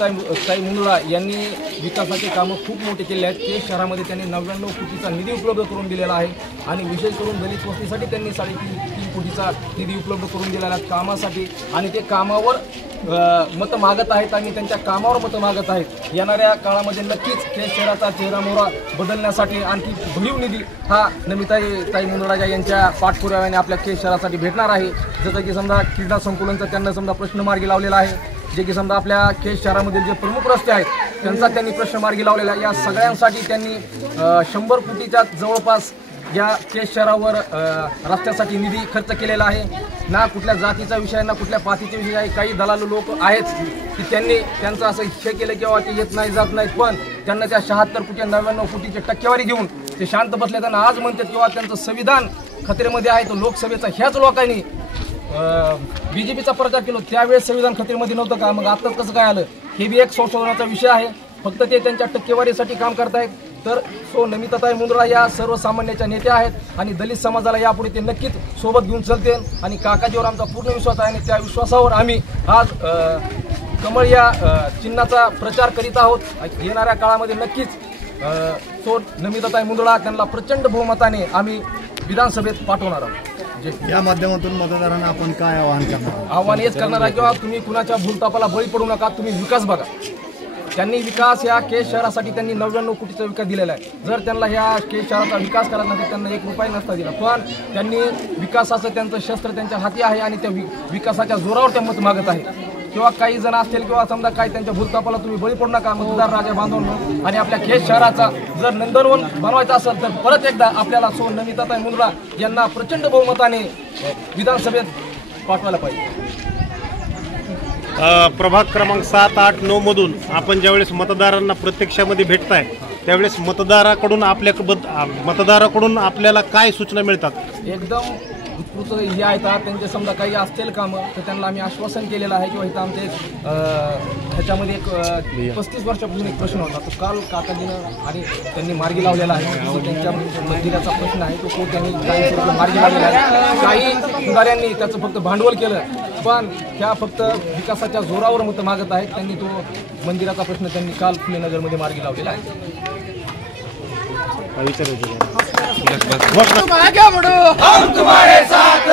ताई मुंदडा यांनी विकासाचे कामं खूप मोठे केले आहेत। केज शहरामध्ये त्यांनी 99 कोटीचा निधी उपलब्ध करून दिलेला आहे आणि विशेष करून दलित वस्तीसाठी त्यांनी 3.5 कोटीचा निधी उपलब्ध करून दिलेला आहे कामासाठी आणि ते कामावर मतं मागत आहेत आणि त्यांच्या कामावर मतं मागत आहेत। येणाऱ्या काळामध्ये नक्कीच केज शहराचा चेहरामोहरा बदलण्यासाठी आणखी भरीव निधी हा नमिताताई मुंदडा यांच्या पाठपुराव्याने आपल्या केज शहरासाठी भेटणार आहे। जसं की समजा क्रीडा संकुलनचा त्यांना समजा प्रश्न मार्गी लावलेला आहे, जे की समजा आपल्या केज शहरामधील जे प्रमुख रस्ते आहेत त्यांचा त्यांनी प्रश्न मार्गी लावलेला आहे। या सगळ्यांसाठी त्यांनी 100 कोटीच्या जवळपास या केज शहरावर रस्त्यासाठी निधी खर्च केलेला आहे। ना कुठल्या जातीचा विषय ना कुठल्या पातीचा विषय आहे। काही दलालू लोक आहेत की त्यांनी त्यांचं असं हे केलं किंवा ते येत नाही जात नाहीत, पण त्यांना त्या 76 कोटी 99 कोटीची टक्केवारी देऊन ते शांत बसले। त्यांना आज म्हणतात किंवा त्यांचं संविधान खतरेमध्ये आहे, तो लोकसभेचा ह्याच लोकांनी बीजेपीचा प्रचार केला त्यावेळेस संविधान खतरेमध्ये नव्हतं का? मग आत्ताच कसं काय आलं? हे बी एक संशोधनाचा विषय आहे। फक्त ते त्यांच्या टक्केवारीसाठी काम करतायत। तर नमिताताई मुंदडा या सर्वसामान्याच्या नेत्या आहेत आणि दलित समाजाला यापुढे ते नक्कीच सोबत घेऊन चलतील आणि काकाजीवर आमचा पूर्ण विश्वास आहे आणि त्या विश्वासावर आम्ही आज कमळ या चिन्हाचा प्रचार करीत आहोत। येणाऱ्या काळामध्ये नक्कीच नमिताताई मुंदडा त्यांना प्रचंड बहुमताने आम्ही विधानसभेत पाठवणार आहोत। या माध्यमातून मतदारांना आपण काय आवाहन करणार? आव्हान हेच करणार आहे किंवा तुम्ही कुणाच्या भूलतापाला बळी पडू नका, तुम्ही विकास बघा। त्यांनी विकास या केज शहरासाठी त्यांनी 99 कोटीचा विकास दिलेला आहे। जर त्यांना ह्या केज शहराचा विकास करायचा नसेल त्यांना 1 रुपया नसता दिला, पण त्यांनी विकासाचं त्यांचं शस्त्र त्यांच्या हाती आहे आणि त्या विकासाच्या जोरावर ते मत मागत आहे। किंवा काही जण असतील किंवा समजा काही त्यांच्या भूलतापाला तुम्ही बळी पडू नका। मतदार राजा बांधून आणि आपल्या केज शहराचा जर नंदनवन बनवायचा असेल तर परत एकदा आपल्याला नमिताताई मुंदडा यांना प्रचंड बहुमताने विधानसभेत पाठवायला पाहिजे। प्रभाग क्रमांक 7, 8, 9 मधून आपण ज्यावेळेस मतदारांना प्रत्यक्षामध्ये भेटताय त्यावेळेस मतदाराकडून आपल्याला काय सूचना मिळतात? एकदम उत्कृष्ट हे आहेत। त्यांचे समजा काही असतील कामं तर त्यांना आम्ही आश्वासन केलेलं आहे किंवा इथं आमचे ह्याच्यामध्ये एक 35 वर्षापासून एक प्रश्न होता, तो काल काकाजीनं आणि त्यांनी मार्गी लावलेला आहे। त्यांच्या मंदिराचा प्रश्न आहे तो त्यांनी मार्गी लावलेला आहे। काही सुधाऱ्यांनी त्याचं फक्त भांडवल केलं, पण त्या फक्त विकासाच्या जोरावर मतं मागत आहेत। त्यांनी तो मंदिराचा प्रश्न त्यांनी काल फुलेनगरमध्ये मार्गी लावलेला आहे। हम तुम्हारे साथ